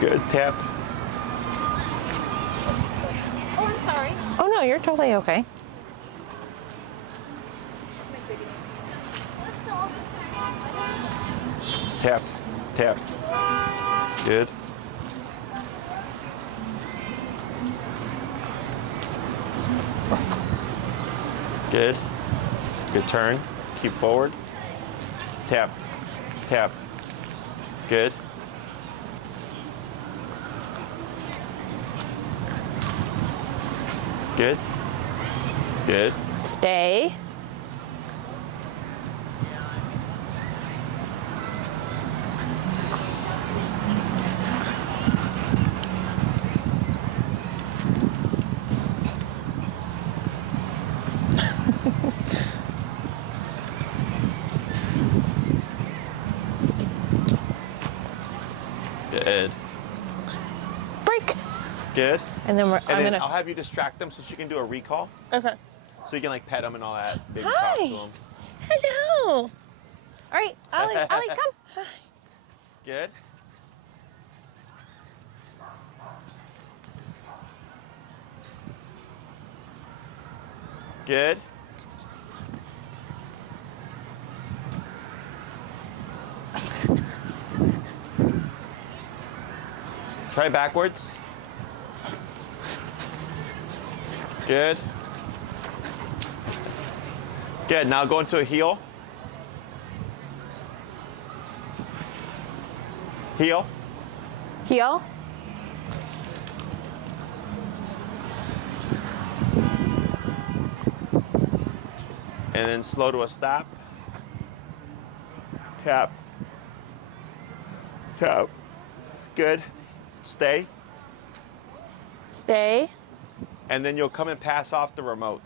Good, tap. Oh, I'm sorry. Oh no, you're totally okay. Tap, tap. Good. Good. Good turn. Keep forward. Tap, tap. Good. Good. Good. Stay. Good. Break. Good. And then And I'm then gonna. I'll have you distract them so she can do a recall. Okay. So you can like pet them and all that. Maybe Hi. talk to them. Hello. All right, Ollie, Ollie, come. Good. Good. Try backwards. Good. Good. Now go into a heel. Heel. Heel. And then slow to a stop. Tap. Tap. Good. Stay. Stay. And then you'll come and pass off the remote.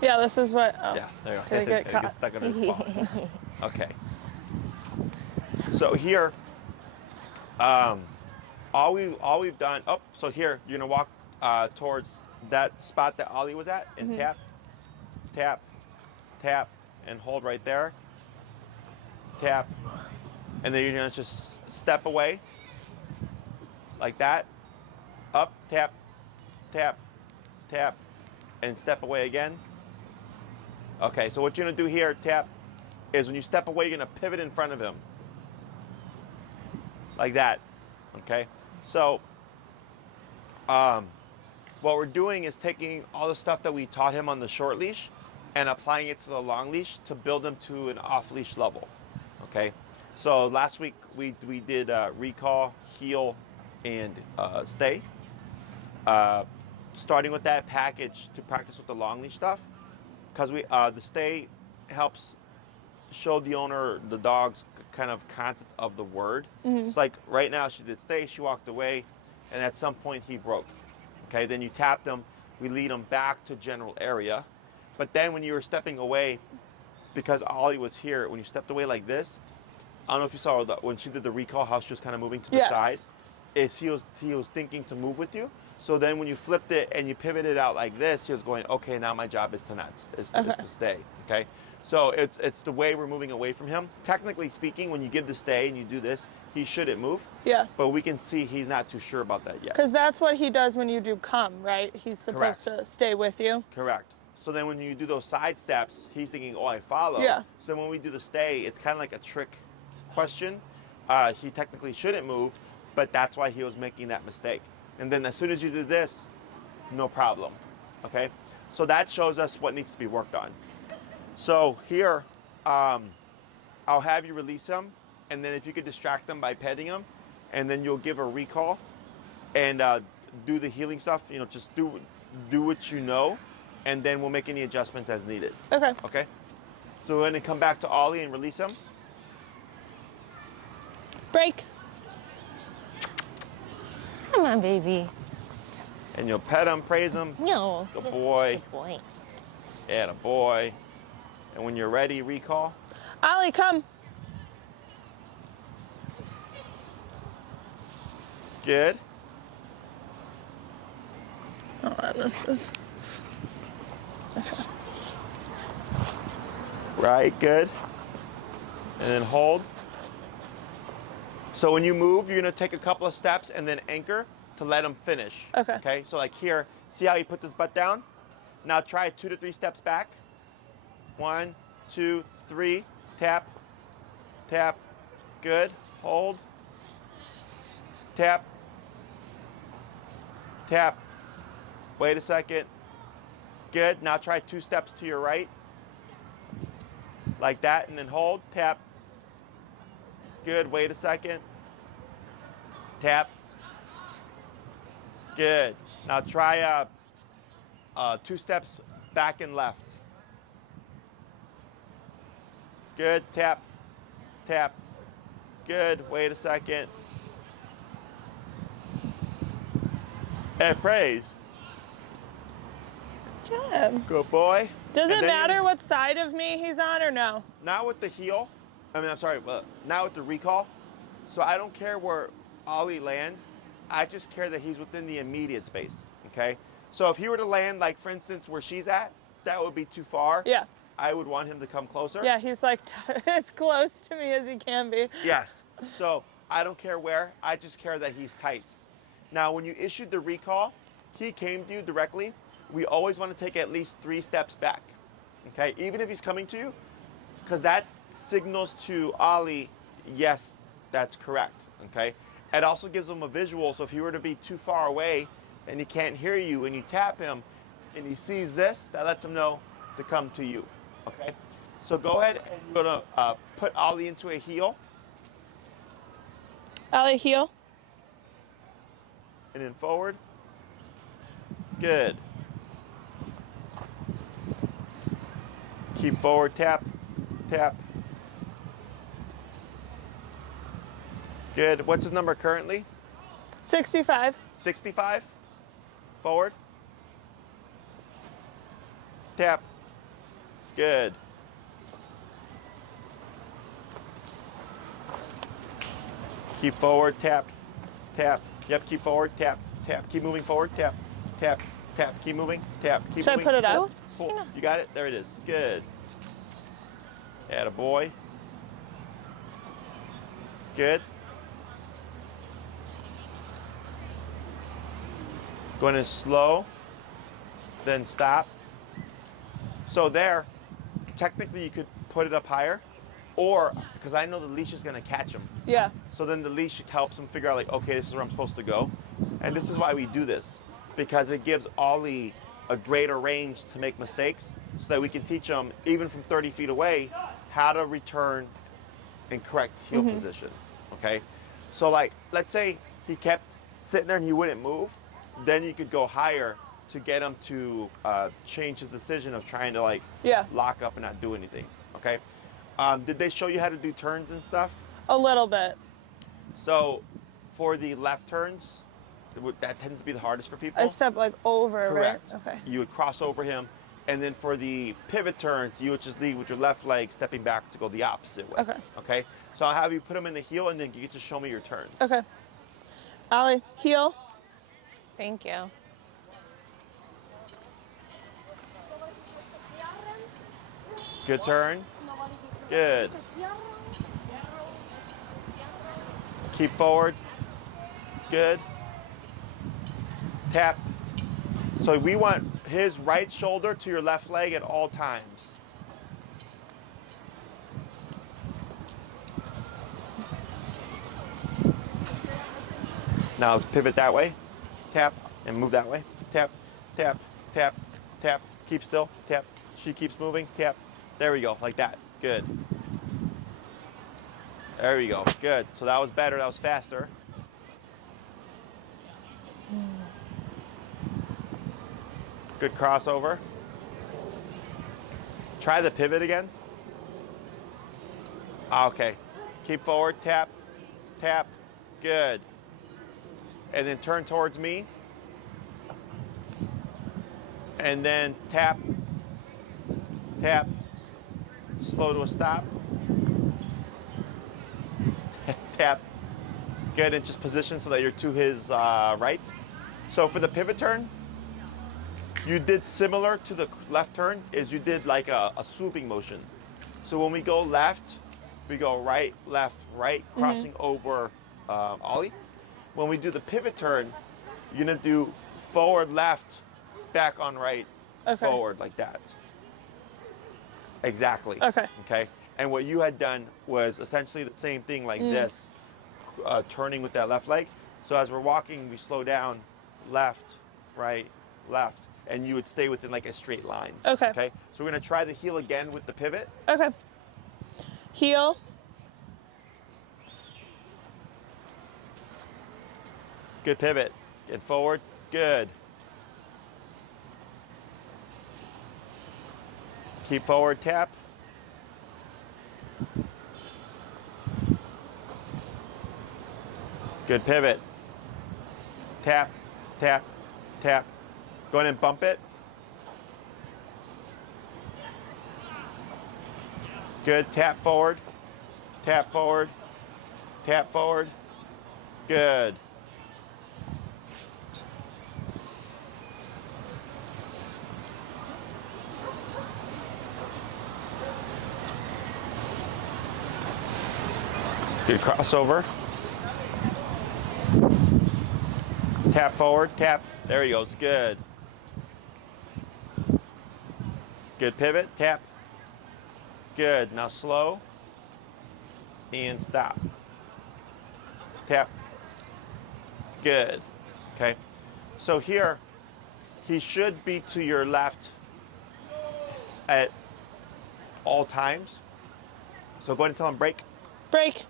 Yeah, this is what. Oh. Yeah, there you go. Did it get It caught? gets stuck on his paw. Okay. So here, all we've done. Oh, so here you're gonna walk towards that spot that Ollie was at and tap, tap, tap, and hold right there. Tap, and then you're gonna just step away like that. Up, tap, tap, tap, and step away again. Okay, so what you're gonna do here, tap, is when you step away, you're gonna pivot in front of him. Like that, okay? So, what we're doing is taking all the stuff that we taught him on the short leash and applying it to the long leash to build him to an off-leash level, okay? So last week we did recall, heel, and stay. Starting with that package to practice with the long leash stuff, because the stay helps show the owner the dog's kind of concept of the word. It's like right now she did stay, she walked away, and at some point he broke. Okay, then you tapped him, we lead him back to general area, but then when you were stepping away, because Ollie was here, when you stepped away like this, I don't know if you saw when she did the recall how she was kind of moving to the side. Is he was thinking to move with you. So then when you flipped it and you pivoted out like this, he was going, okay, now my job is to not is to stay. Okay. So it's the way we're moving away from him. Technically speaking, when you give the stay and you do this, he shouldn't move. Yeah. But we can see he's not too sure about that yet. Because that's what he does when you do come, right? He's supposed to stay with you. Correct. So then when you do those side steps, he's thinking, oh, I follow. Yeah. So when we do the stay, it's kind of like a trick question. He technically shouldn't move, but that's why he was making that mistake. And then as soon as you do this, no problem, okay? So that shows us what needs to be worked on. So here, I'll have you release him, and then if you could distract them by petting him, and then you'll give a recall and do the healing stuff, you know, just do what you know, and then we'll make any adjustments as needed. Okay. Okay? So we're gonna come back to Ollie and release him. Break. Come on, baby. And you'll pet him, praise him. No. Good that's boy. a good boy. Yeah, the boy. And when you're ready, recall. Ollie, come. Good. Oh, this is. Right, good. And then hold. So when you move, you're gonna take a couple of steps and then anchor to let him finish. Okay. Okay, so like here, see how he put his butt down? Now try 2 to 3 steps back. 1, 2, 3, tap, tap, good, hold, tap, tap, wait a second, good. Now try 2 steps to your right, like that, and then hold, tap, good, wait a second, tap, good. Now try 2 steps back and left. Good, tap, tap, good, wait a second. And praise. Good job. Good boy. Does And it then matter what side of me he's on or no? Now with the heel, I'm sorry, but now with the recall, so I don't care where Ollie lands, I just care that he's within the immediate space, okay? So if he were to land, like for instance, where she's at, that would be too far. Yeah. I would want him to come closer. Yeah, he's like as close to me as he can be. Yes. So I don't care where, I just care that he's tight. Now when you issued the recall, he came to you directly. We always want to take at least 3 steps back, okay? Even if he's coming to you, because that signals to Ollie, yes, that's correct, okay? It also gives him a visual, so if he were to be too far away and he can't hear you and you tap him and he sees this, that lets him know to come to you, okay? So go ahead and you're gonna put Ollie into a heel. Ollie, heel. And then forward. Good. Keep forward, tap, tap. Good. What's his number currently? 65. 65. Forward. Tap. Good. Keep forward, tap, tap. Yep, keep forward, tap, tap. Keep moving forward, tap, tap, tap. Keep moving, tap, keep Should moving. I put it out? Cool. You got it? There it is. Good. Attaboy. Good. Going in slow, then stop. So there, technically you could put it up higher, or, because I know the leash is going to catch him. Yeah. So then the leash helps him figure out, like, okay, this is where I'm supposed to go. And this is why we do this, because it gives Ollie a greater range to make mistakes, so that we can teach him, even from 30 feet away, how to return in correct heel position, okay? So like, let's say he kept sitting there and he wouldn't move, then you could go higher to get him to change his decision of trying to like lock up and not do anything, okay? Did they show you how to do turns and stuff? A little bit. So for the left turns, that tends to be the hardest for people. I step like over, Correct. right? Okay. You would cross over him, and then for the pivot turns, you would just lead with your left leg stepping back to go the opposite way. Okay. Okay? So I'll have you put him in the heel, and then you get to show me your turns. Okay. Ollie, heel. Thank you. Good turn. Good. Keep forward. Good. Tap. So we want his right shoulder to your left leg at all times. Now pivot that way. Tap and move that way. Tap, tap, tap, tap. Keep still. Tap. She keeps moving. Tap. There we go. Like that. Good. There we go. Good. So that was better. That was faster. Good crossover. Try the pivot again. Okay. Keep forward. Tap. Tap. Good. And then turn towards me. And then tap. Tap. Slow to a stop. Tap. Good, and just position so that you're to his right. So for the pivot turn, you did similar to the left turn, is you did like a swooping motion. So when we go left, we go right, left, right, crossing over Ollie. When we do the pivot turn, you're gonna do forward, left, back on right, forward like that. Exactly. Okay. Okay. And what you had done was essentially the same thing like this, turning with that left leg. So as we're walking, we slow down, left, right, left, and you would stay within like a straight line. Okay. Okay. So we're gonna try the heel again with the pivot. Okay. Heel. Good pivot. Get forward. Good. Keep forward, tap. Good pivot. Tap, tap, tap. Go ahead and bump it. Good. Tap forward. Tap forward. Tap forward. Good. Good crossover. Tap forward, tap. There he goes. Good. Good pivot, tap. Good. Now slow and stop. Tap. Good. Okay. So here, he should be to your left at all times. So go ahead and tell him break. Break.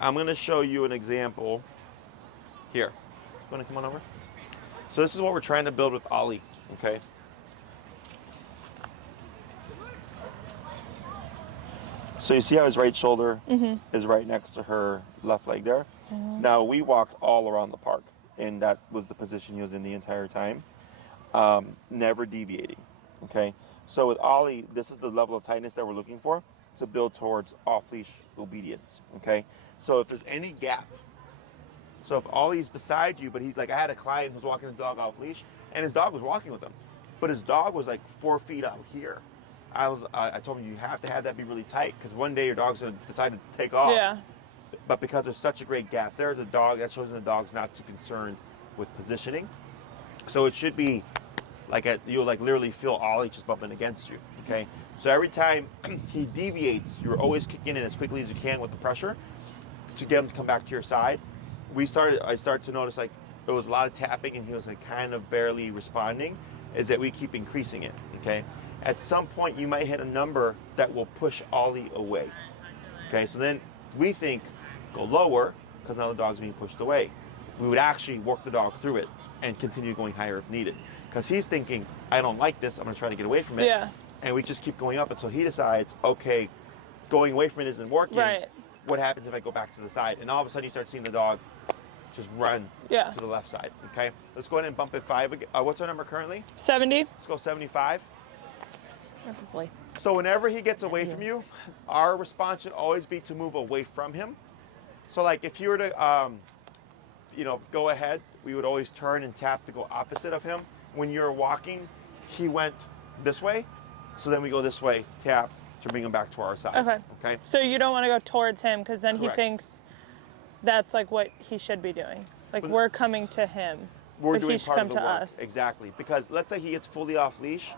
I'm going to show you an example here. You want to come on over? So this is what we're trying to build with Ollie, okay? So you see how his right shoulder is right next to her left leg there? Now we walked all around the park, and that was the position he was in the entire time, never deviating, okay? So with Ollie, this is the level of tightness that we're looking for to build towards off-leash obedience, okay? So if there's any gap, so if Ollie's beside you, but he's like, I had a client who was walking his dog off-leash, and his dog was walking with him, but his dog was like 4 feet out here. I told him, you have to have that be really tight, because one day your dog's gonna decide to take off. Yeah. But because there's such a great gap there, the dog, that shows the dog's not too concerned with positioning. So it should be like you'll like literally feel Ollie just bumping against you, okay? So every time he deviates, you're always kicking in as quickly as you can with the pressure to get him to come back to your side. I started to notice like there was a lot of tapping and he was like kind of barely responding, is that we keep increasing it, okay? At some point you might hit a number that will push Ollie away, okay? So then we think go lower, because now the dog's being pushed away. We would actually work the dog through it and continue going higher if needed. Because he's thinking, I don't like this, I'm gonna try to get away from it. Yeah. And we just keep going up until he decides, okay, going away from it isn't working. Right. What happens if I go back to the side? And all of a sudden you start seeing the dog just run to the left side, okay? Let's go ahead and bump it 5 again. What's our number currently? 70. Let's go 75. Probably. So whenever he gets away from you, our response should always be to move away from him. So like if you were to, go ahead, we would always turn and tap to go opposite of him. When you're walking, he went this way. So then we go this way, tap, to bring him back to our side. Okay. Okay? So you don't want to go towards him, because then Correct. he thinks that's like what he should be doing. Like But we're coming to him, We're but doing he should part come of the to work. us. Exactly. Because let's say he gets fully off leash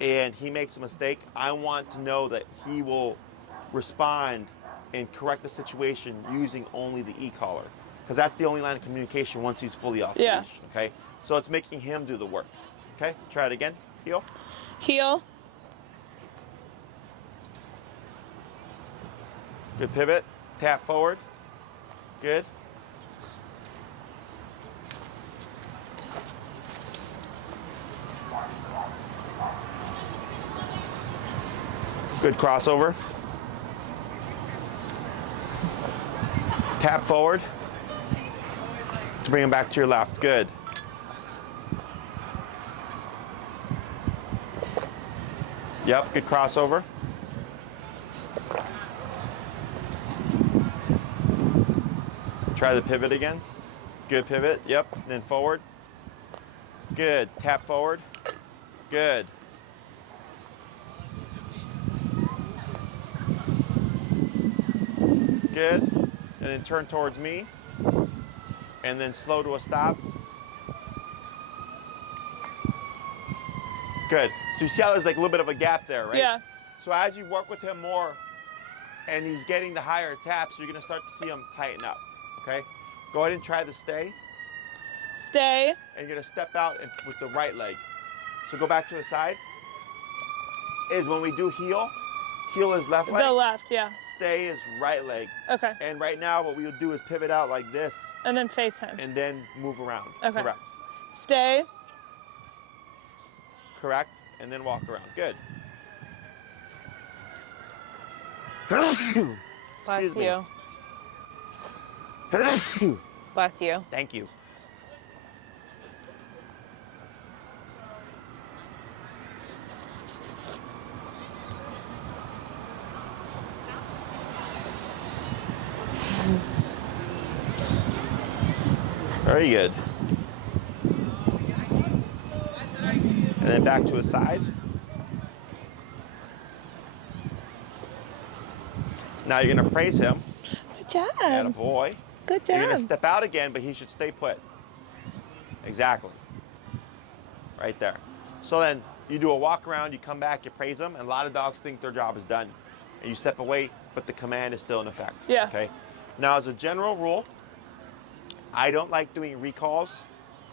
and he makes a mistake. I want to know that he will respond and correct the situation using only the e-collar. Because that's the only line of communication once he's fully off leash. Okay? So it's making him do the work. Okay? Try it again. Heel. Heel. Good pivot. Tap forward. Good. Good crossover. Tap forward to bring him back to your left. Good. Yep, good crossover. Try the pivot again. Good pivot. Yep. Then forward. Good. Tap forward. Good. Good. and then turn towards me, and then slow to a stop. Good. So you see how there's like a little bit of a gap there, right? Yeah. So as you work with him more, and he's getting the higher taps, you're gonna start to see him tighten up, okay? Go ahead and try the stay. Stay. And you're gonna step out with the right leg. So go back to his side. Is when we do heel is left leg. The left, yeah. Stay is right leg. Okay. And right now what we would do is pivot out like this. And then face him. And then move around. Okay. Correct. Stay. Correct. And then walk around. Good. Bless Excuse me. you. Bless you. Thank you. Very good. And then back to his side. Now you're going to praise him. Good job. Attaboy. Good You're going to job. step out again, but he should stay put. Exactly. Right there. So then you do a walk around, you come back, you praise them, and a lot of dogs think their job is done. And you step away, but the command is still in effect. Yeah. Okay. Now, as a general rule, I don't like doing recalls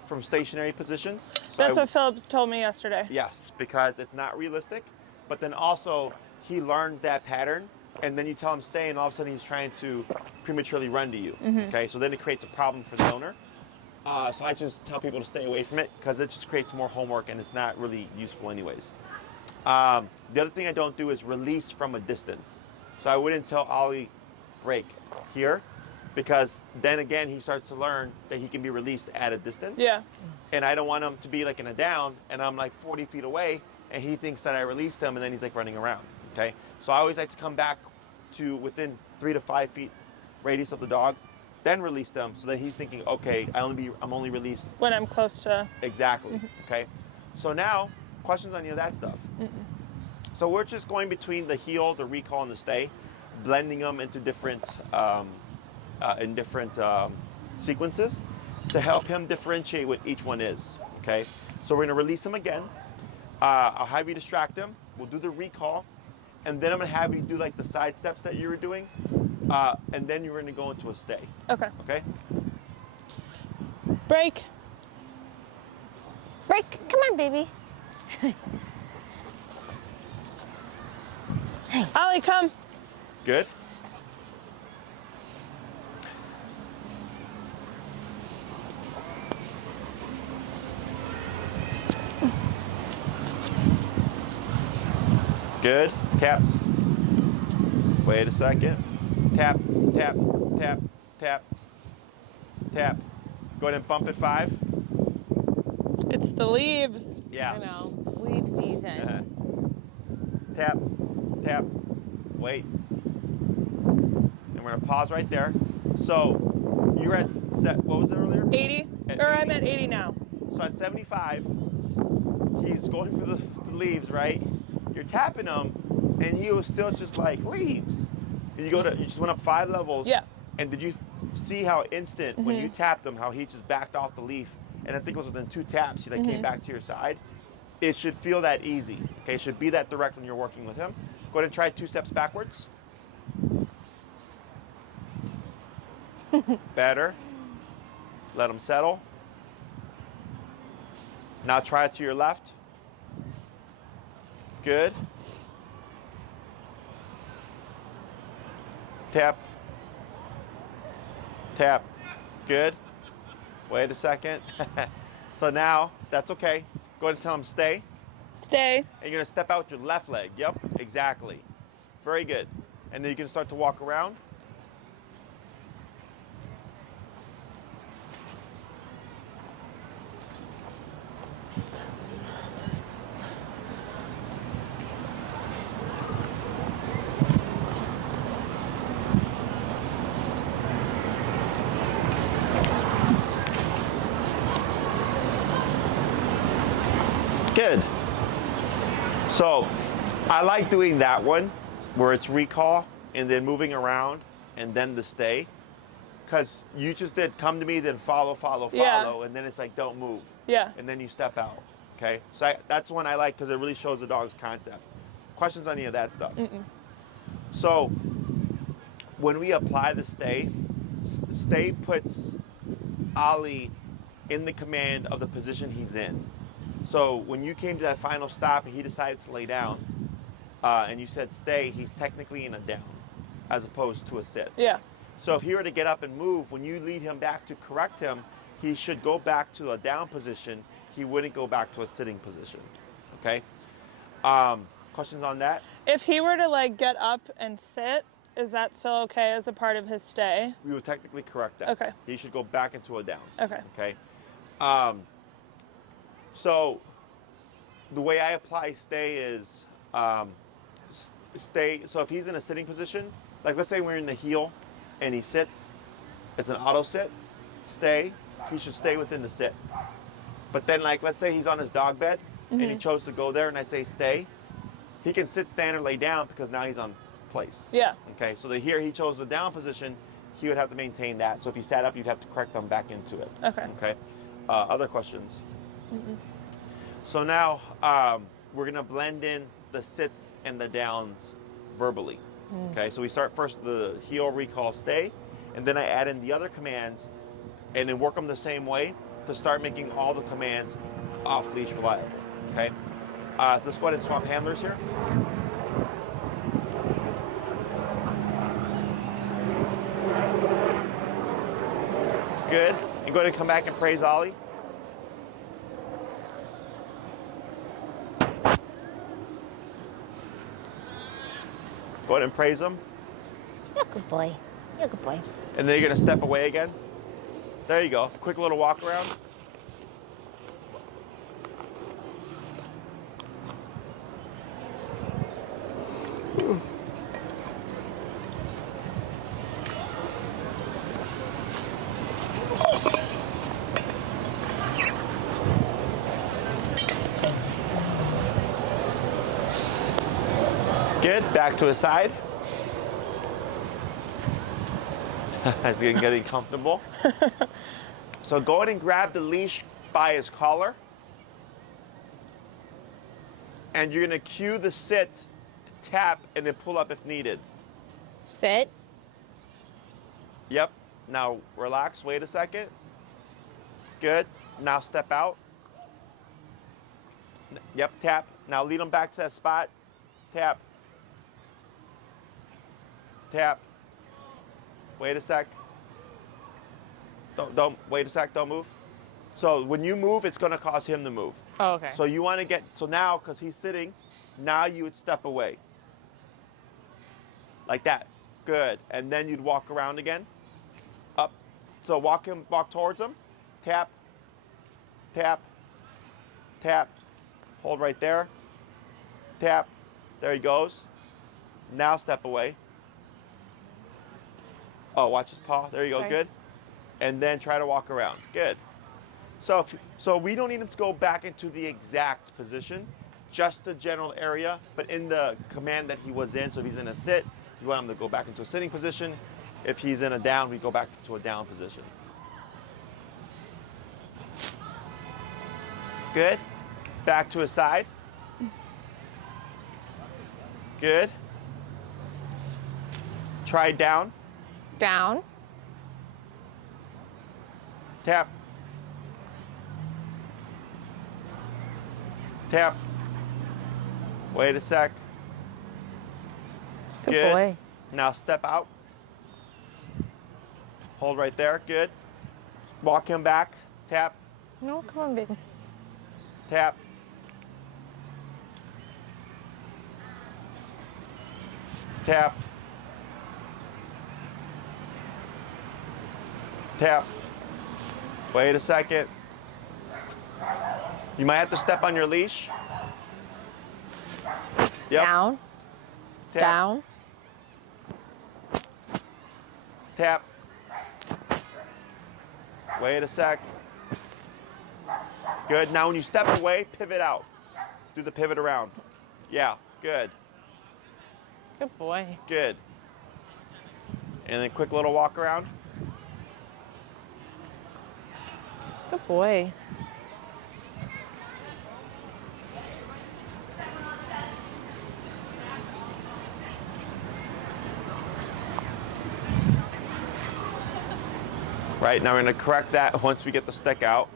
from stationary positions. So That's what Phillips told me yesterday. Yes, because it's not realistic, but then also he learns that pattern, and then you tell him stay, and all of a sudden he's trying to prematurely run to you. Okay, so then it creates a problem for the owner. So I just tell people to stay away from it because it just creates more homework and it's not really useful anyways. The other thing I don't do is release from a distance. So I wouldn't tell Ollie break here, because then again he starts to learn that he can be released at a distance. Yeah. And I don't want him to be like in a down and I'm like 40 feet away and he thinks that I released him and then he's like running around. Okay. So I always like to come back to within 3 to 5 feet radius of the dog, then release them so that he's thinking, okay, I'm only released When I'm close to. exactly. Okay. So now questions on any of that stuff. So we're just going between the heel, the recall, and the stay, blending them into different sequences to help him differentiate what each one is. Okay. So we're gonna release him again. I'll have you distract him. We'll do the recall, and then I'm gonna have you do like the side steps that you were doing, and then you're gonna go into a stay. Okay. Okay. Break. Break. Come on, baby. Ollie, come. Good. Good. Tap. Wait a second. Tap, tap, tap, tap, tap. Go ahead and bump it 5. It's the leaves. Yeah. I know. Leave season. Tap, tap, wait. And we're gonna pause right there. So you're at what was it earlier? 80. At Or 80. I'm at 80 now. So at 75, he's going for the leaves, right? You're tapping him, and he was still just like leaves. You just went up 5 levels. Yeah. And did you see how instant when you tapped him, how he just backed off the leaf? And I think it was within 2 taps, he like came back to your side. It should feel that easy. Okay, it should be that direct when you're working with him. Go ahead and try 2 steps backwards. Better. Let him settle. Now try it to your left. Good. Tap. Tap. Good. Wait a second. So now, that's okay. Go ahead and tell him stay. Stay. And you're going to step out your left leg. Yep, exactly. Very good. And then you can start to walk around. Good. So I like doing that one where it's recall and then moving around and then the stay. Because you just did come to me, then follow, follow, Yeah. follow, and then it's like don't move. Yeah. And then you step out. Okay? So that's one I like because it really shows the dog's concept. Questions on any of that stuff? Mm-mm. So when we apply the stay, stay puts Ollie in the command of the position he's in. So when you came to that final stop and he decided to lay down, and you said stay, he's technically in a down as opposed to a sit. Yeah. So if he were to get up and move, when you lead him back to correct him, he should go back to a down position. He wouldn't go back to a sitting position. Okay? Questions on that? If he were to like get up and sit, is that still okay as a part of his stay? We would technically correct that. Okay. He should go back into a down. Okay. Okay? So the way I apply stay is stay. So if he's in a sitting position, like let's say we're in the heel and he sits, it's an auto sit, stay, he should stay within the sit. But then like let's say he's on his dog bed and he chose to go there and I say stay, he can sit, stand, or lay down because now he's on place. Yeah. Okay, so here he chose the down position, he would have to maintain that. So if he sat up, you'd have to correct them back into it. Okay. Okay. Other questions? So now we're gonna blend in the sits and the downs verbally. Okay, so we start first with the heel, recall, stay, and then I add in the other commands and then work them the same way to start making all the commands off-leash reliable. Okay, so let's go ahead and swap handlers here. Good, and go ahead and come back and praise Ollie. Go ahead and praise him. You're a good boy. You're a good boy. And then you're gonna step away again. There you go. Quick little walk around. Good. Back to his side. He's getting comfortable. So go ahead and grab the leash by his collar. And you're gonna cue the sit, tap, and then pull up if needed. Sit. Yep. Now relax, wait a second. Good. Now step out. Yep, tap. Now lead him back to that spot. Tap. Tap. Wait a sec. Don't wait a sec, don't move. So when you move, it's gonna cause him to move. Oh, okay. So you wanna so now, because he's sitting, now you would step away. Like that. Good. And then you'd walk around again. Up. So walk towards him. Tap. Tap. Tap. Hold right there. Tap. There he goes. Now step away. Oh, watch his paw. There you go. Sorry. Good. And then try to walk around. Good. So we don't need him to go back into the exact position, just the general area, but in the command that he was in. So if he's in a sit, you want him to go back into a sitting position. If he's in a down, we go back to a down position. Good. Back to his side. Good. Try down. Down. Tap. Tap. Wait a sec. Good boy. Now step out. Hold right there. Good. Walk him back. Tap. No, come on, baby. Tap. Tap. Tap. Wait a second. You might have to step on your leash. Yep. Down. Tap. Down. Tap. Wait a sec. Good. Now when you step away, pivot out. Do the pivot around. Yeah. Good. Good boy. Good. And then quick little walk around. Good boy. Right, now we're gonna correct that once we get the stick out.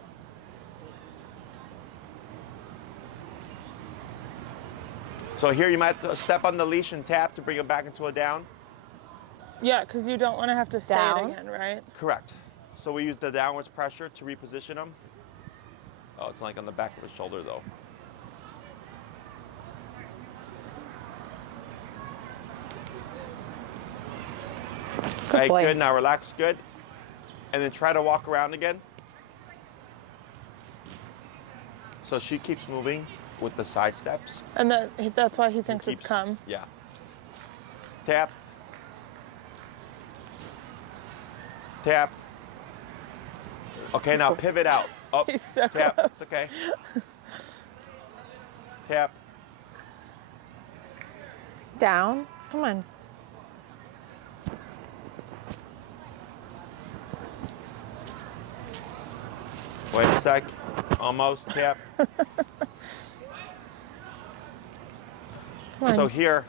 So here you might have to step on the leash and tap to bring him back into a down. Yeah, because you don't want to have to say it Down. again, right? Correct. So we use the downwards pressure to reposition him. Oh, it's like on the back of his shoulder though. Hey, boy. good, now relax, good. And then try to walk around again. So she keeps moving with the side steps. And that's why he thinks it's Keeps- come. Yeah. Tap. Tap. Okay, now pivot out. Oh, He's so tap. close. It's okay. Tap. Down. Come on. Wait a sec. Almost. Tap. Come on. So here,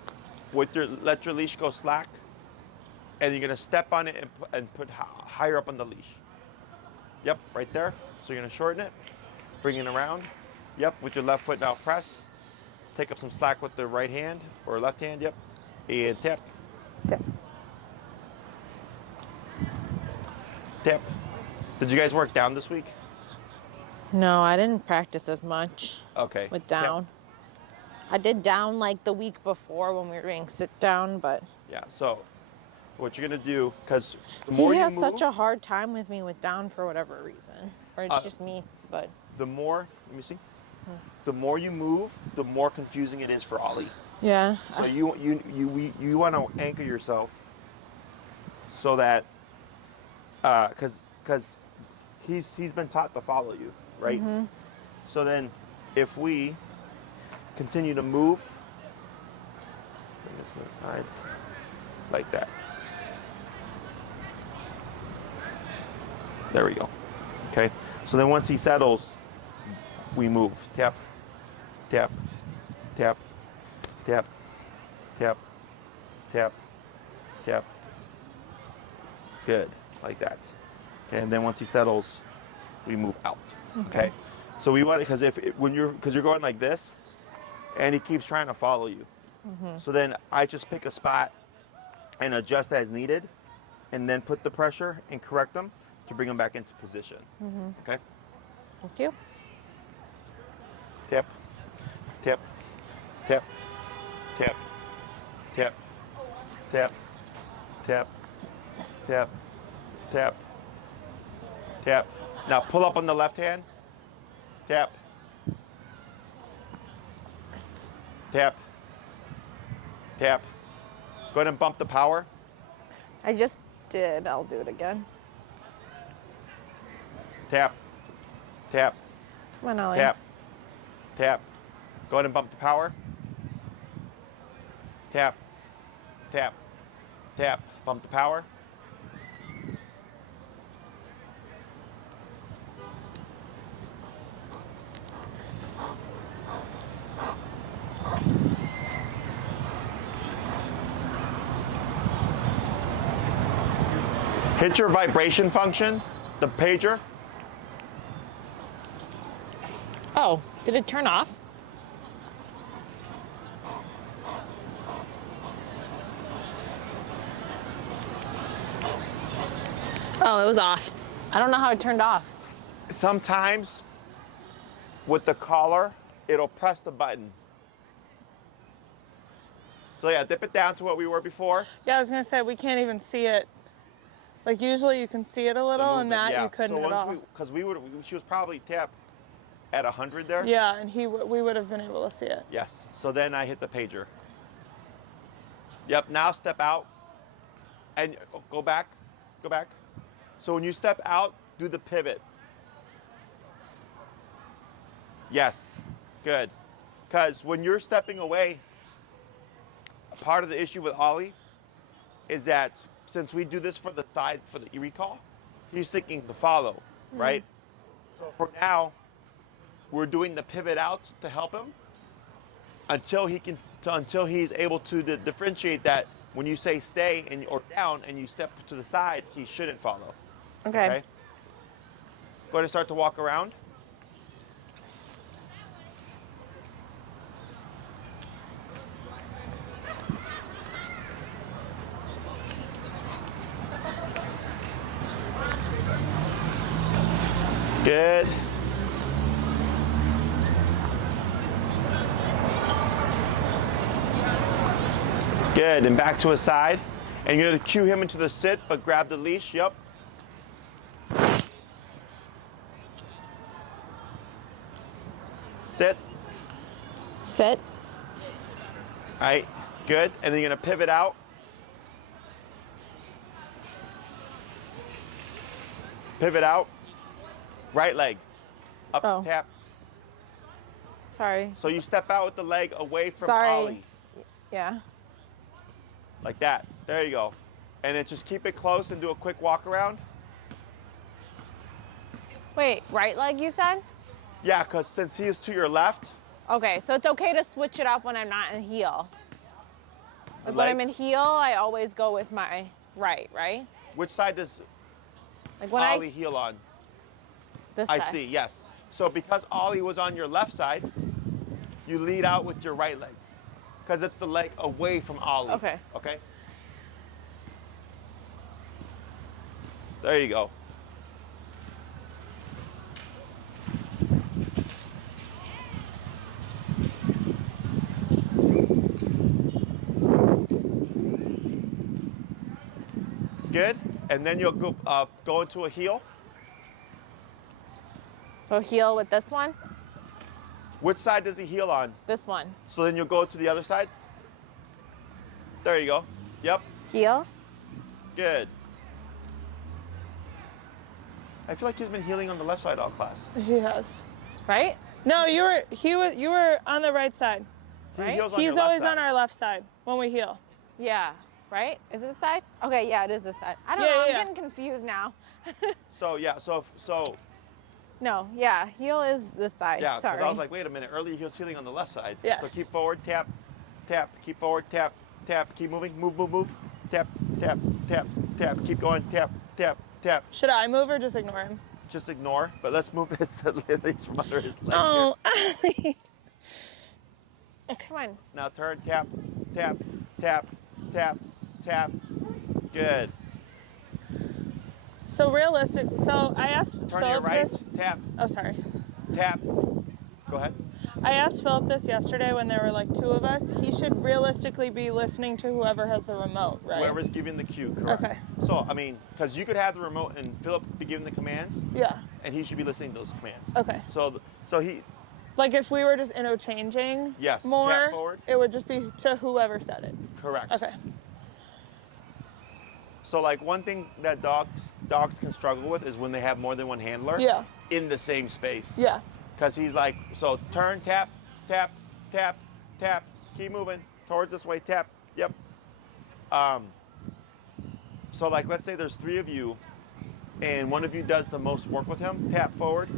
let your leash go slack, and you're gonna step on it and put higher up on the leash. Yep, right there. So you're gonna shorten it, bring it around. Yep, with your left foot now press. Take up some slack with the right hand or left hand. Yep, and tap, Tap. tap. Did you guys work down this week? No, I didn't practice as much Okay. with Tap. down. I did down like the week before when we were doing sit down, but Yeah. So what you're gonna do, because the more he you has move, such a hard time with me with down for whatever reason, or it's just me. But the more. Let me see. The more you move, the more confusing it is for Ollie. yeah, So you want to anchor yourself so that because he's been taught to follow you, right? So then if we continue to move, bring this to the side like that. There we go. Okay. So then once he settles, we move. Tap, tap, tap, tap, tap, tap, tap. Good, like that. Okay, and then once he settles, we move out. Okay. So we want it because because you're going like this, and he keeps trying to follow you. So then I just pick a spot and adjust as needed, and then put the pressure and correct them to bring them back into position. Okay. thank you. Tap, tap, tap, tap, tap, tap, tap, tap, tap, tap. Now pull up on the left hand. Tap, tap, tap. Go ahead and bump the power. I just did. I'll do it again. Tap, tap, Come on, Ollie. tap, tap. Go ahead and bump the power. Tap, tap, tap. Bump the power. Hit your vibration function, the pager. Oh, did it turn off? Oh, it was off. I don't know how it turned off. Sometimes with the collar, it'll press the button. So yeah, dip it down to what we were before. Yeah, I was gonna say we can't even see it. Like usually you can see it a little, and that you couldn't at all. Because she was probably tapped at 100 there. Yeah, and we would have been able to see it. Yes. So then I hit the pager. Yep. Now step out, and go back, go back. So when you step out, do the pivot. Yes. Good. Because when you're stepping away, part of the issue with Ollie is that since we do this for the side for the recall, he's thinking to follow, right? So for now, we're doing the pivot out to help him until he's able to differentiate that when you say stay or down and you step to the side, he shouldn't follow. Okay. Go ahead and start to walk around. Good. Good, and back to his side. And you're gonna cue him into the sit, but grab the leash, yep. Sit. Sit. All right, good. And then you're gonna pivot out. Pivot out. Right leg. Up, Oh. tap. Sorry. So you step out with the leg away from Sorry. Ollie. Yeah. Like that. There you go. And then just keep it close and do a quick walk around. Wait, right leg you said? Yeah, because since he is to your left, Okay, so it's okay to switch it up when I'm not in heel. Like when leg- I'm in heel, I always go with my right? which side does Like when Ollie heel on? this I side. see, yes. So because Ollie was on your left side, you lead out with your right leg. Because it's the leg away from Ollie. Okay. Okay? There you go. Good. And then you'll go into a heel. So heel with this one, Which side does he heel on? this one. So then you'll go to the other side. There you go. Yep. Heel? Good. I feel like he's been healing on the left side all class. He has. Right? No, you were on the right side. He Right? heals on He's your left always side. on our left side when we heal. Yeah. Right? Is it this side? Okay, yeah, it is this side. I don't Yeah, know, yeah, I'm yeah. getting confused now. So yeah, so No, yeah, heel is this side. yeah, because Sorry. I was like, wait a minute, earlier he was healing on the left side. Yes. So keep forward, tap, tap, keep forward, tap, tap, keep moving, move, move, move, tap, tap, tap, tap, keep going, tap, tap, tap. Should I move or just ignore him? Just ignore, but let's move his leash from under his leg Oh, Ollie. here. Come on. Now turn, tap, tap, tap, tap, tap. Good. So realistic. So I asked Turn to your Philip right, this. tap, Oh, sorry. tap. Go ahead. I asked Philip this yesterday when there were like two of us. He should realistically be listening to whoever has the remote, right? Whoever's giving the cue, correct. Okay. So, I mean, because you could have the remote and Philip be giving the commands, Yeah. and he should be listening to those commands. Okay. So he, Like if we were just interchanging Yes, tap more, forward. it would just be to whoever said it. correct. Okay. So, like, one thing that dogs can struggle with is when they have more than one handler Yeah. in the same space. Yeah. Because he's like, so turn, tap, tap, tap, tap, keep moving towards this way, tap, yep. So like, let's say there's three of you, and one of you does the most work with him, tap forward.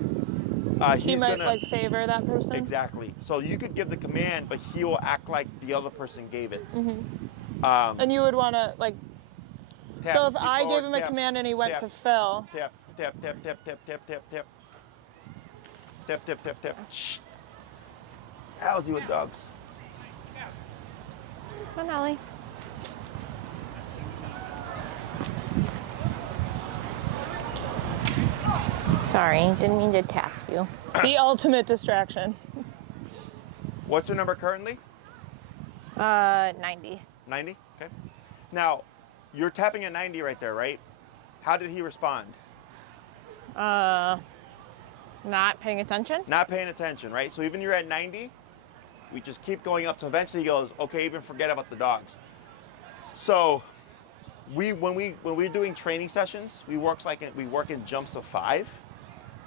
He He's might gonna, like favor that person. exactly. So you could give the command, but he will act like the other person gave it. Mm-hmm. Um, And you would want to like. tap, So if keep I forward, gave him a tap, command and he went tap, to Phil, Tap, tap, tap, tap, tap, tap, tap, tap. Tap, tap, tap, tap. Shh. How's you with dogs? Come on, Ollie. Sorry, didn't mean to tap you. the ultimate distraction. What's your number currently? 90. 90? Okay. Now, you're tapping at 90 right there, right? How did he respond? Not paying attention? Not paying attention, right? So even you're at 90, we just keep going up. So eventually he goes, okay, even forget about the dogs. So when we're doing training sessions, we work in jumps of 5.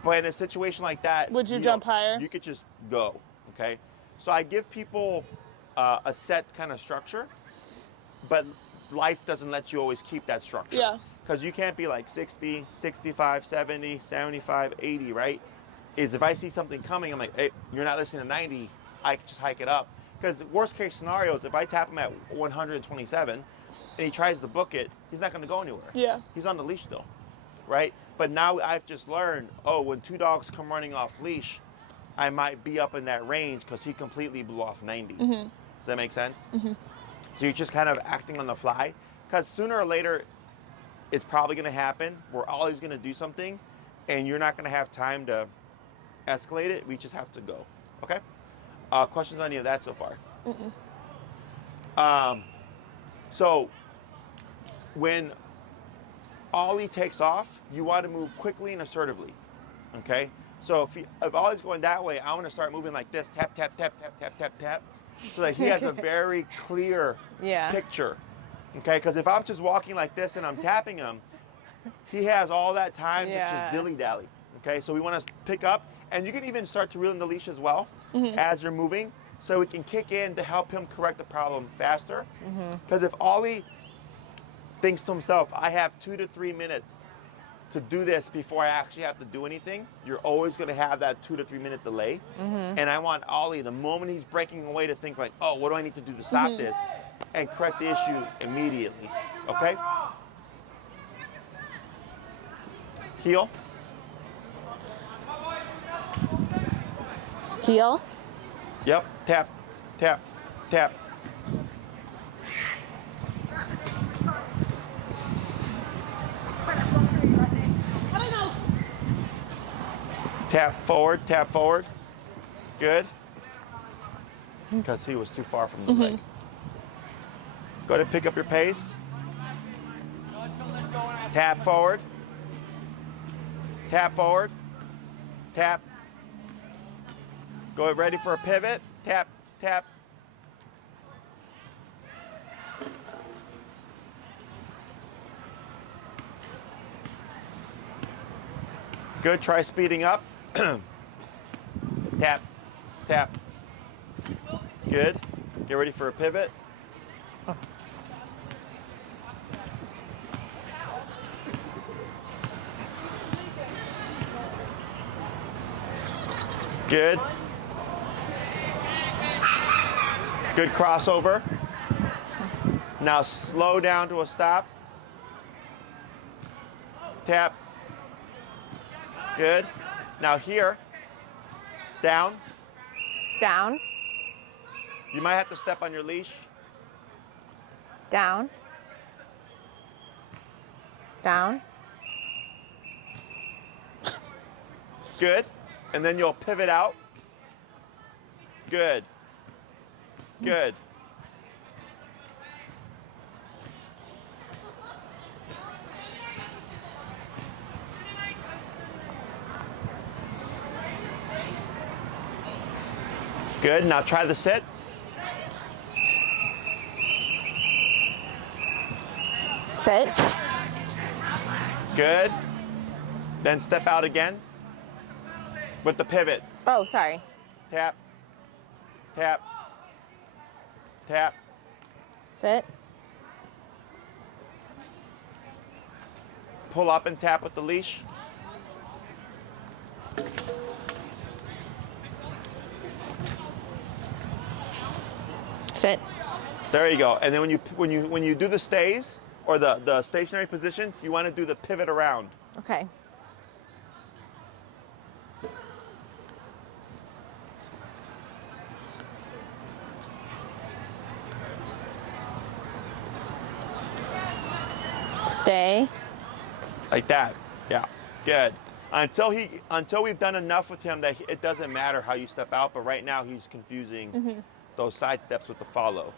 But in a situation like that, Would you jump higher? You could just go, okay? So I give people a set kind of structure, but life doesn't let you always keep that structure. Yeah. Because you can't be like 60, 65, 70, 75, 80, right? is if I see something coming, I'm like, hey, you're not listening to 90, I can just hike it up. Because worst case scenario is if I tap him at 127 and he tries to book it, he's not going to go anywhere. Yeah. He's on the leash still, right? But now I've just learned, oh, when 2 dogs come running off leash, I might be up in that range because he completely blew off 90. Mm-hmm. Does that make sense? Mm-hmm. So you're just kind of acting on the fly, because sooner or later, it's probably going to happen where Ollie's going to do something, and you're not going to have time to escalate it. We just have to go. Okay? Questions on any of that so far? So when Ollie takes off, you want to move quickly and assertively. Okay? So if Ollie's going that way, I want to start moving like this, tap, tap, tap, tap, tap, tap, tap, so that he has a very clear picture. Okay? Because if I'm just walking like this and I'm tapping him, he has all that time to just dilly-dally. Okay? So we want to pick up, and you can even start to reel in the leash as well as you're moving, so we can kick in to help him correct the problem faster. Because if Ollie thinks to himself, I have 2 to 3 minutes to do this before I actually have to do anything, you're always going to have that 2 to 3 minute delay. And I want Ollie, the moment he's breaking away, to think like, oh, what do I need to do to stop this? And correct the issue immediately. Okay? Heel. Heel. Yep. Tap, tap, tap. Tap forward, tap forward. Good. Because he was too far from the leg. Go ahead and pick up your pace. Tap forward. Tap forward. Tap. Go ready for a pivot. Tap, tap. Good. Try speeding up. Tap, tap. Good. Get ready for a pivot. Good. Good crossover. Now slow down to a stop. Tap. Good. Now here. Down. Down, You might have to step on your leash. down, down. Good. And then you'll pivot out. Good. Good. Good. Now try the sit. Sit. Good. Then step out again with the pivot. Oh, sorry. Tap. Tap. Tap. Sit. Pull up and tap with the leash. Sit. There you go. And then when you do the stays or the stationary positions, you want to do the pivot around. Okay. Stay. Like that. Yeah. Good. Until we've done enough with him that it doesn't matter how you step out, but right now he's confusing those side steps with the follow.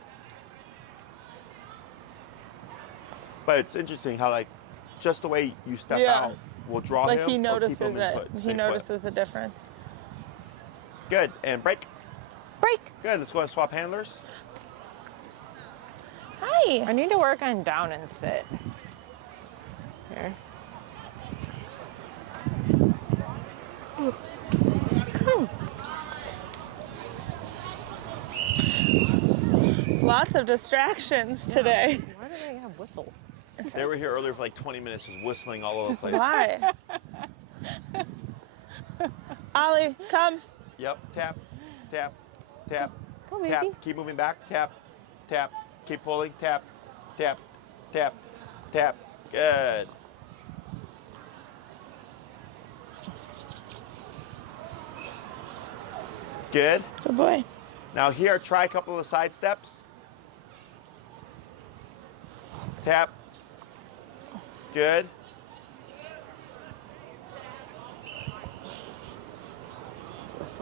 But it's interesting how like just the way you step out will draw Like him. he or keep notices him in it. put- He stay put. notices the difference. Good. And break. Break. Good. Let's go and swap handlers. Hi. I need to work on down and sit. Here. Lots of distractions today. Why do they have whistles? They were here earlier for like 20 minutes just whistling all over the place. Why? Ollie, come. Yep. Tap, tap, tap, Go, tap. baby. Keep moving back. Tap, tap. Keep pulling. Tap, tap, tap, tap. Good. Good. Good boy. Now here, try a couple of side steps. Tap. Good.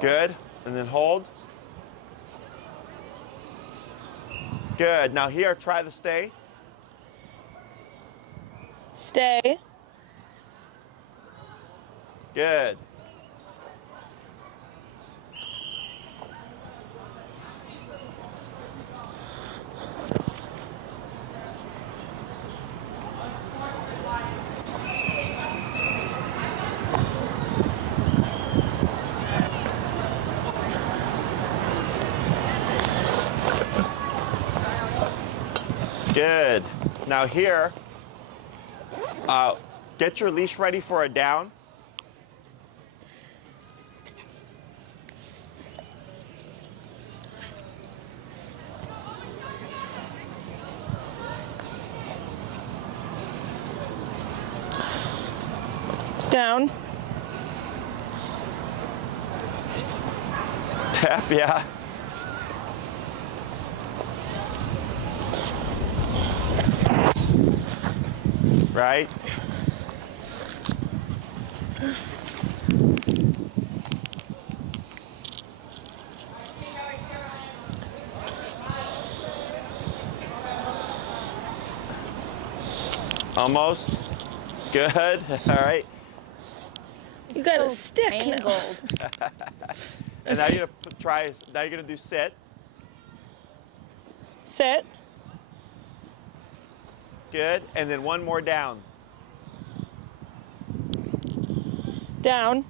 Good. And then hold. Good. Now here, try the stay. Stay. Good. Good. Now here, get your leash ready for a down. Down. Tap, yeah. Right? Almost. Good. All right. You got a So stick now. tangled. And now you're gonna try. Now you're gonna do sit. Sit. Good. And then one more down. Down.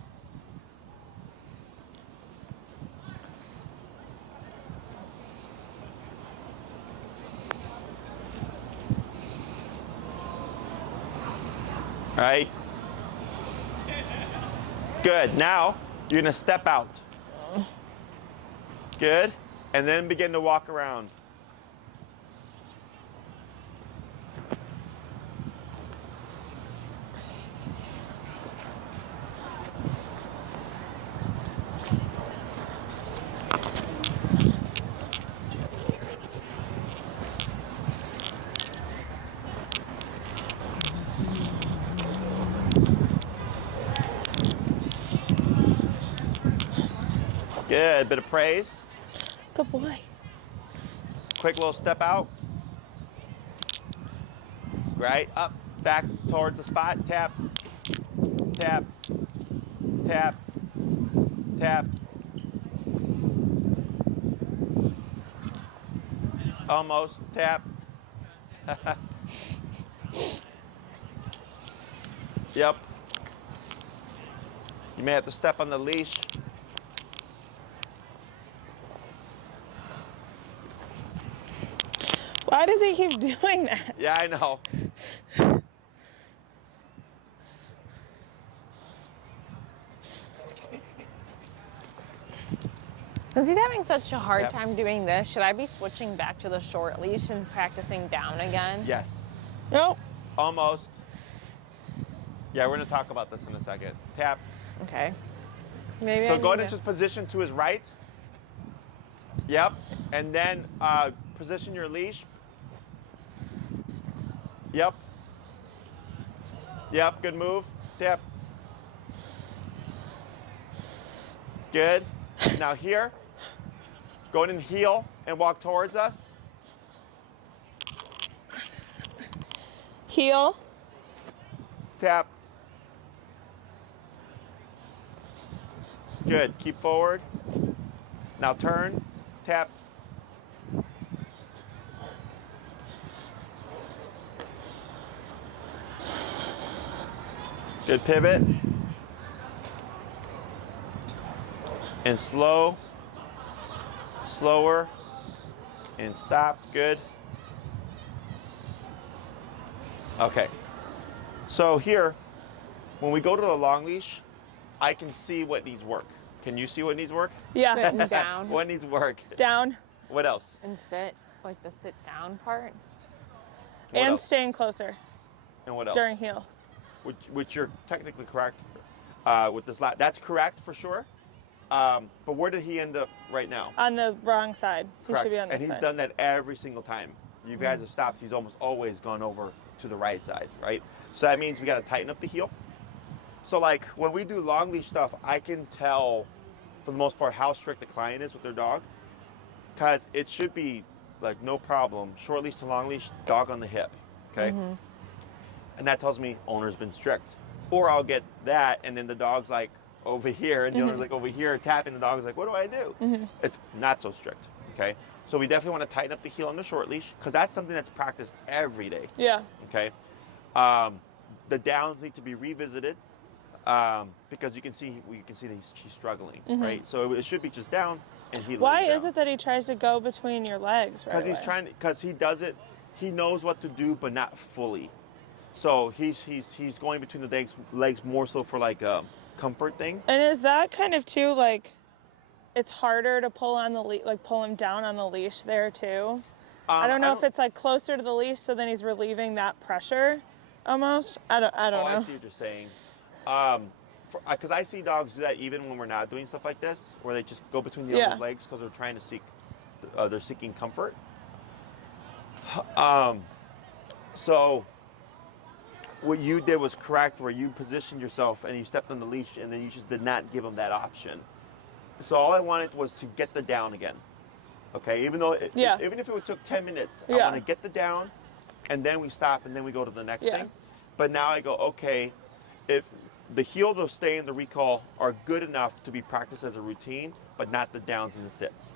All right. Good. Now you're gonna step out. Good. And then begin to walk around. Good. Bit of praise. Good boy. Quick little step out. Right. Up. Back towards the spot. Tap. Tap. Tap. Tap. Almost. Tap. Yep. You may have to step on the leash. Why does he keep doing that? Yeah, I know. Since he's having such a hard Yep. time doing this, should I be switching back to the short leash and practicing down again? Yes. No. Almost. Yeah, we're going to talk about this in a second. Tap. Okay. Maybe So I go ahead need and to- just position to his right. Yep. And then position your leash. Yep. Yep, good move. Tap. Good. Now here, go ahead and heel and walk towards us. Heel. Tap. Good. Keep forward. Now turn. Tap. Good pivot. And slow. Slower. And stop. Good. Okay. So here, when we go to the long leash, I can see what needs work. Can you see what needs work? Yeah. Sitting down What needs work? Down What else? and sit, like the sit down part. What and else? staying closer And what else? during heel. Which you're technically correct with this lap. That's correct for sure. But where did he end up right now? On the wrong side. He Correct. should be on this And he's side. done that every single time. You guys have stopped. He's almost always gone over to the right side, right? So that means we got to tighten up the heel. So like when we do long leash stuff, I can tell for the most part how strict the client is with their dog, because it should be like no problem. Short leash to long leash, dog on the hip, okay? And that tells me owner's been strict. Or I'll get that, and then the dog's like over here, and the owner's like over here tapping. The dog's like, what do I do? It's not so strict, okay? So we definitely want to tighten up the heel on the short leash, because that's something that's practiced every day, Yeah. okay? The downs need to be revisited, because you can see that he's struggling, right? So it should be just down, and he Why lays is down. it that he tries to go between your legs right away? Because he does it, he knows what to do, but not fully. So he's going between the legs more so for like a comfort thing. And is that kind of too like, it's harder to pull on the like pull him down on the leash there too? I don't know if it's like closer to the leash, so then he's relieving that pressure, almost. I don't know. I see what you're saying. Because I see dogs do that even when we're not doing stuff like this, where they just go between the other's legs because they're trying to they're seeking comfort. So what you did was correct, where you positioned yourself and you stepped on the leash, and then you just did not give them that option. So all I wanted was to get the down again. Okay, even if it took 10 minutes, I want to get the down, and then we stop, and then we go to the next thing. But now I go, okay, if the heel, the stay, and the recall are good enough to be practiced as a routine, but not the downs and the sits.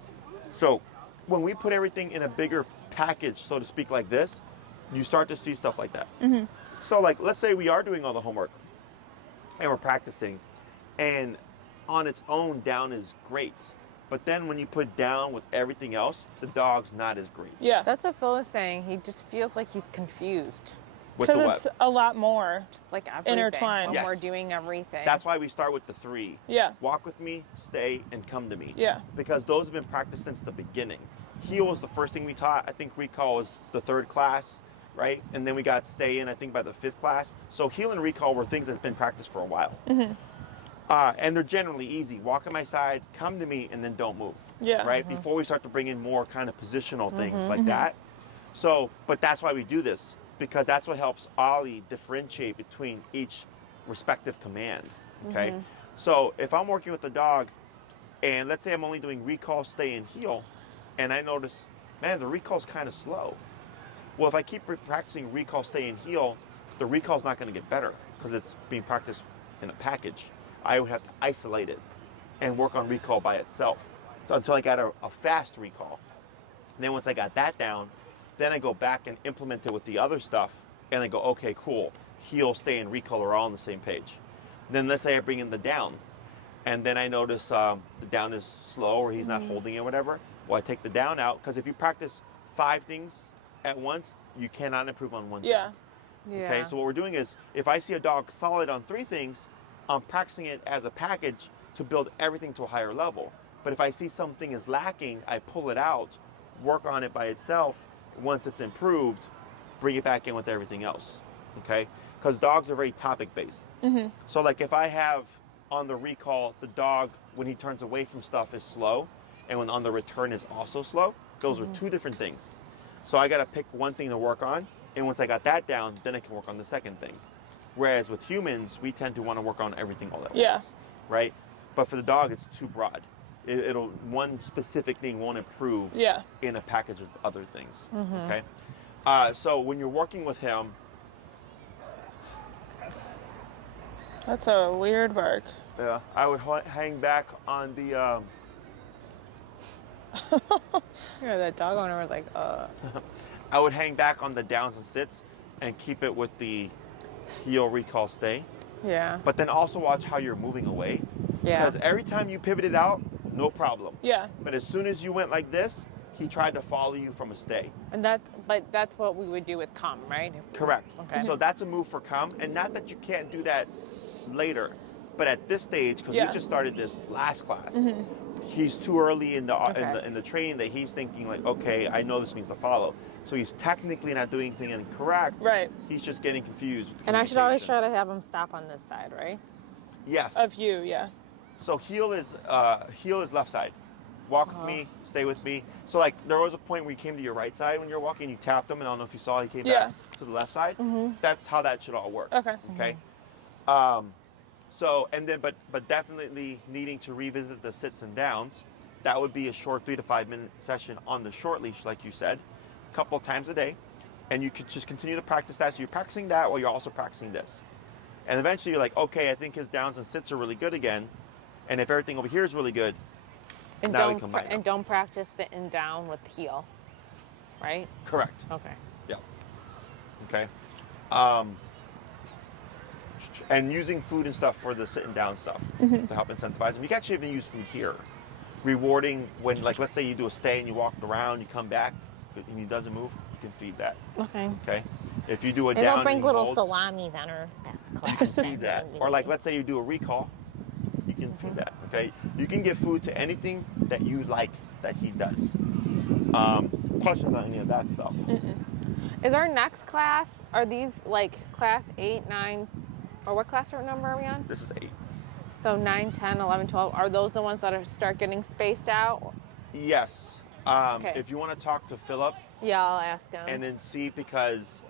So when we put everything in a bigger package, so to speak, like this, you start to see stuff like that. So like, let's say we are doing all the homework and we're practicing, and on its own, down is great. But then when you put down with everything else, the dog's not as great. Yeah. That's what Phil was saying. He just feels like he's confused. With the Because what? it's a lot more. Just like everything. Intertwined. When we're Yes. doing everything. That's why we start with the 3. Yeah. Walk with me, stay, and come to me. Yeah. Because those have been practiced since the beginning. Heel was the first thing we taught. I think recall was the 3rd class, right? And then we got stay in, I think, by the 5th class. So heel and recall were things that's been practiced for a while. And they're generally easy. Walk on my side, come to me, and then don't move. Yeah. Right? Before we start to bring in more kind of positional things like that. So, but that's why we do this, because that's what helps Ollie differentiate between each respective command. Okay? So if I'm working with the dog, and let's say I'm only doing recall, stay, and heel, and I notice, man, the recall's kind of slow. Well, if I keep practicing recall, stay, and heel, the recall's not going to get better because it's being practiced in a package. I would have to isolate it and work on recall by itself. So until I got a fast recall. And then once I got that down, then I go back and implement it with the other stuff, and I go, okay, cool. Heel, stay, and recall are all on the same page. Then let's say I bring in the down, and then I notice the down is slow or he's not holding it or whatever. Well, I take the down out, because if you practice 5 things at once, you cannot improve on one thing. Yeah. Okay, so what we're doing is, if I see a dog solid on 3 things, I'm practicing it as a package to build everything to a higher level. But if I see something is lacking, I pull it out, work on it by itself. Once it's improved, bring it back in with everything else. Okay, because dogs are very topic based. So like if I have on the recall, the dog, when he turns away from stuff, is slow, and when on the return is also slow, those are 2 different things. So I got to pick one thing to work on, and once I got that down, then I can work on the second thing. Whereas with humans, we tend to want to work on everything all at once, right? But for the dog, it's too broad. It'll one specific thing won't improve in a package of other things. Okay, so when you're working with him, That's a weird bark. I would hang back on the. The dog owner was like, I would hang back on the downs and sits, and keep it with the heel, recall, stay. Yeah. But then also watch how you're moving away. Yeah. Because every time you pivoted out, no problem. Yeah. But as soon as you went like this, he tried to follow you from a stay. And that's what we would do with come, right? Correct. Okay. So that's a move for come, and not that you can't do that later, But at this stage, because Yeah. we just started this last class, Mm-hmm. he's too early in the, Okay. in the training that he's thinking like, okay, I know this means to follow. So he's technically not doing anything incorrect. Right. He's just getting confused. With the And I should always communication. try to have him stop on this side, right? Yes. Of you, yeah. So heel is left side. Walk with me, stay with me. So like there was a point where you came to your right side when you're walking, you tapped him, and I don't know if you saw he came Yeah. back to the left side. That's how that should all work. Okay. Okay. So and then but definitely needing to revisit the sits and downs. That would be a short 3 to 5 minute session on the short leash, like you said, a couple of times a day, and you could just continue to practice that. So you're practicing that while you're also practicing this, and eventually you're like, okay, I think his downs and sits are really good again, and if everything over here is really good, And now we don't combine them. and don't practice sitting down with the heel, right? Correct. Okay. Yeah. Okay. And using food and stuff for the sitting down stuff to help incentivize them. You can actually even use food here. Rewarding when, like, let's say you do a stay and you walk around, you come back, and he doesn't move, you can feed that. Okay. Okay. If you do a Maybe down I'll bring and he little holds, salami then, or that's you can feed that. Or like, let's say you do a recall, you can feed that. Okay. You can give food to anything that you like that he does. Questions on any of that stuff? Is our next class, are these like class 8, 9, or what class number are we on? This is 8. So 9, 10, 11, 12, are those the ones that are start getting spaced out? Yes. Okay. If you want to talk to Philip Yeah, I'll ask him. and then see, because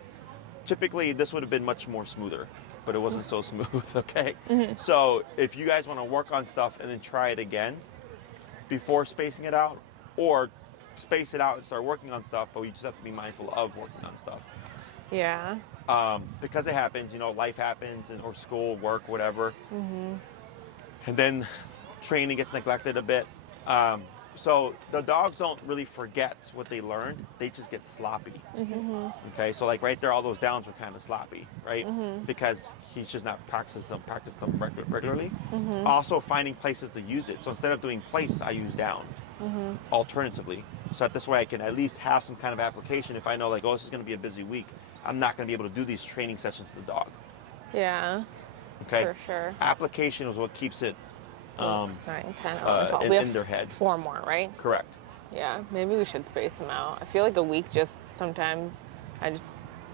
typically this would have been much more smoother, but it wasn't so smooth, okay? So if you guys want to work on stuff and then try it again before spacing it out, or space it out and start working on stuff, but you just have to be mindful of working on stuff. Yeah. Because it happens, life happens, or school, work, whatever. And then training gets neglected a bit. So the dogs don't really forget what they learned. They just get sloppy. Okay, so like right there, all those downs were kind of sloppy, right? Because he's just not practiced them regularly. Also finding places to use it. So instead of doing place, I use down alternatively. So that this way I can at least have some kind of application. If I know like, oh, this is going to be a busy week, I'm not going to be able to do these training sessions with the dog. Yeah. Okay. For sure. Application is what keeps it 9, 10, 11, 12. We have in their head. 4 more, right? Correct. Yeah. Maybe we should space them out. I feel like a week just sometimes it's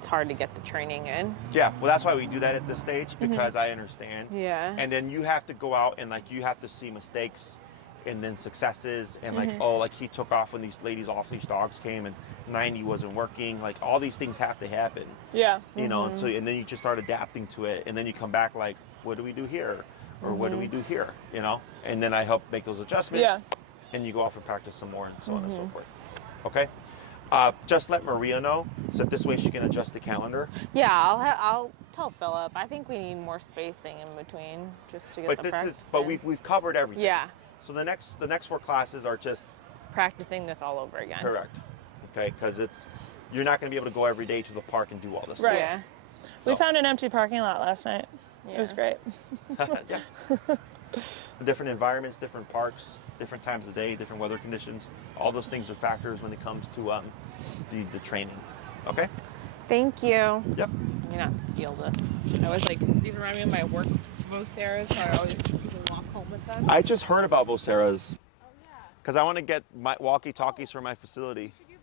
hard to get the training in. Yeah, well, that's why we do that at this stage, because I understand. Yeah. And then you have to go out and like you have to see mistakes and then successes and like, oh, like he took off when these ladies off-leash dogs came and 90 wasn't working. Like all these things have to happen, Yeah. you know, and then you just start adapting to it. And then you come back like, what do we do here? Or what do we do here? You know? And then I help make those adjustments. Yeah. And you go off and practice some more and so on and so forth. Okay? Just let Maria know so that this way she can adjust the calendar. Yeah, I'll tell Philip. I think we need more spacing in between just to get But the this practice is, but in. we've covered everything. Yeah, So the next 4 classes are just practicing this all over again. correct. Okay, because you're not going to be able to go every day to the park and do all this. Right. Yeah. We found an empty parking lot last night. It was Yeah. great. Yeah. Different environments, different parks, different times of day, different weather conditions. All those things are factors when it comes to the training. Okay. Thank you. Yep. I'm gonna have to steal this. I was like, these remind me of my work Voceras, so I always walk home with them. I just heard about Voceras Oh yeah. because I want to get my walkie-talkies for my facility. You should